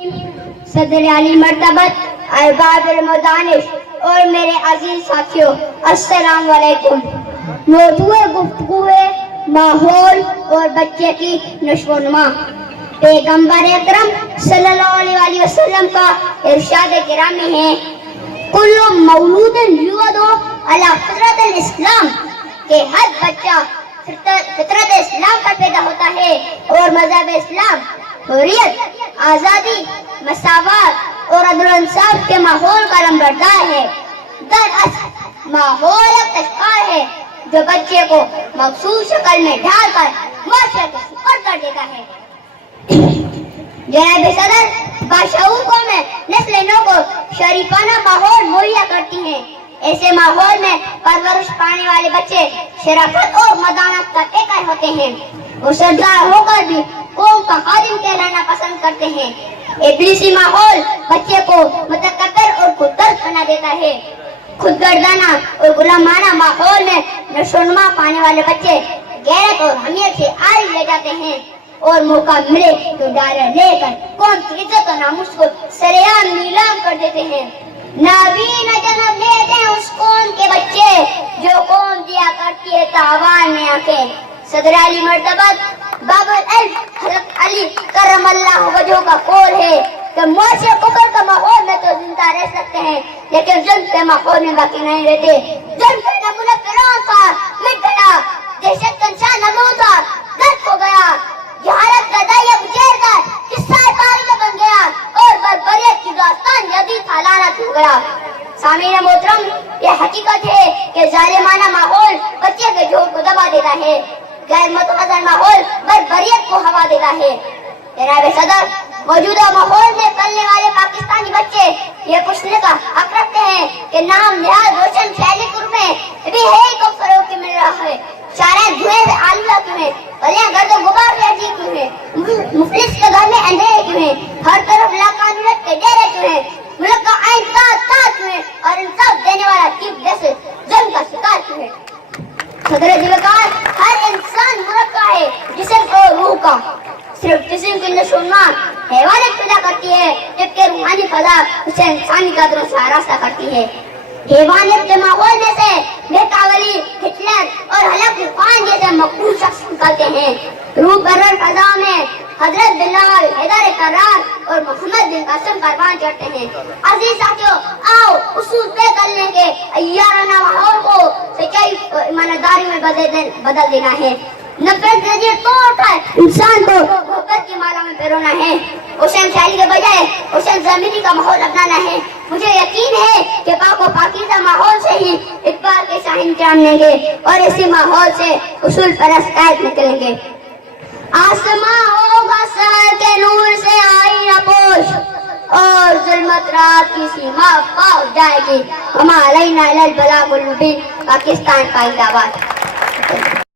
صدر علی مرتبت ارباب المدانش اور میرے عزیز ساتھیوں، السلام علیکم۔ موضوع گفتگو ہے ماحول اور بچے کی نشو و نما۔ پیغمبر اکرم صلی اللہ علیہ وسلم کا ارشاد گرامی ہے، کل مولود یولد علی فطرت الاسلام، کہ ہر بچہ فطرت اسلام پر پیدا ہوتا ہے اور مذہب اسلام حریت، آزادی، مساوات اور عدل و انصاف کے ماحول کا لمبردار ہے۔ دراصل ماحول ایک تشکار ہے جو بچے کو مخصوص شکل میں ڈھال کر معاشرے کو سپرد کر دیتا ہے۔ جناب صدر باشعور قومیں نسل نو کو شریفانہ ماحول مہیا کرتی ہیں۔ ایسے ماحول میں پرورش پانے والے بچے شرافت اور مدانت کا پیکر ہوتے ہیں۔ وہ سردار ہو کر بھی قوم کا خادم کہلانا پسند کرتے ہیں۔ ابلیسی ماحول بچے کو متکبر اور خودغرض بنا دیتا ہے۔ خود گردانہ اور غلامانہ ماحول میں نشو و نما پانے والے بچے غیرت اور حمیت سے آری لے جاتے ہیں اور موقع ملے تو ڈالر لے کر قوم کی عزت و ناموس کو سرعام نیلام کر دیتے ہیں۔ نابینا جنم لیتے ہیں اس قوم کے بچے جو قوم دیا کرتی ہے تاوان میں آنکھیں۔ صدر علی مرتبت باب العلم حضرت علی کرم اللہ وجہہ کا قول ہے کہ معاشرے کفر کا ماحول میں تو زندہ رہ سکتے ہیں لیکن جنگ کے ماحول میں باقی نہیں رہتے۔ جنگ کا نمونہ فرعون تھا، مٹ گیا۔ دہشت کا انسان نمرود تھا، غرق ہو گیا۔ جہالت کا دائیا بچیر تھا، قصہ تاریخ بن گیا اور بربریت کی داستان جدید لعنت ہو گیا۔ سامعین محترم، یہ حقیقت ہے کہ ظالمانہ ماحول بچے کے جھوٹ کو دبا دیتا ہے، غیر متوازن ماحول بربریت کو ہوا دیتا ہے۔ جناب صدر، موجودہ ماحول میں پلنے والے پاکستانی بچے یہ پوچھنے کا حق رکھتے ہیں کہ نام نہاد روشن شہری گروپ میں بھی ہے کو فروغ کی مل رہا ہے، شارع دھوئیں سے آلودہ کیوں ہے، گلیاں گرد و غبار سے عجیب کیوں ہے، مفلس کے گھر میں اندھیرے کیوں ہیں، ہر طرف لاقانونیت کے ڈیرے کیوں ہیں، ملک کا آئین تاج کیوں ہے اور انصاف دینے والا چیف جسٹس جنگ کا شکار کیوں ہے۔ صدر ذوالفقار، ہر انسان ملک کا ہے جسم اور روح کا، صرف جسم کی نشو و نما حیوانات پیدا کرتی ہے جبکہ روحانی فضا اسے انسانی قدروں سے آراستہ کرتی ہے۔ حیوانیت کے ماحول میں سے میکاولی، ہٹلر اور ہلاک خان جیسے مقبول شخص نکلتے ہیں۔ روح پرور فضا میں حضرت بلال، حیدر کرار اور محمد بن قاسم پروان چڑھتے ہیں۔ عزیز ساتھیوں، آؤ اصول طے کر لیں کہ عیارانہ ماحول کو سچائی اور ایمانداری میں بدل دینا ہے۔ نفرت نظیر توڑ کر انسان کو محبت کی مالا میں پیرونا ہے۔ حسین شاعری کے بجائے حسین زمینی کا ماحول اپنانا ہے۔ مجھے یقین ہے کہ پاک و پاکیزہ ماحول سے ہی اقبال کے شاہین چاندیں گے اور اسی ماحول سے اصول پرست قائد نکلیں گے۔ آسماں ہوگا سر کے نور سے آئینہ پوش اور ظلمت رات کی سیما پاؤ جائے گی۔ وما علینا الا البلاغ المبین۔ پاکستان کا زندہ باد۔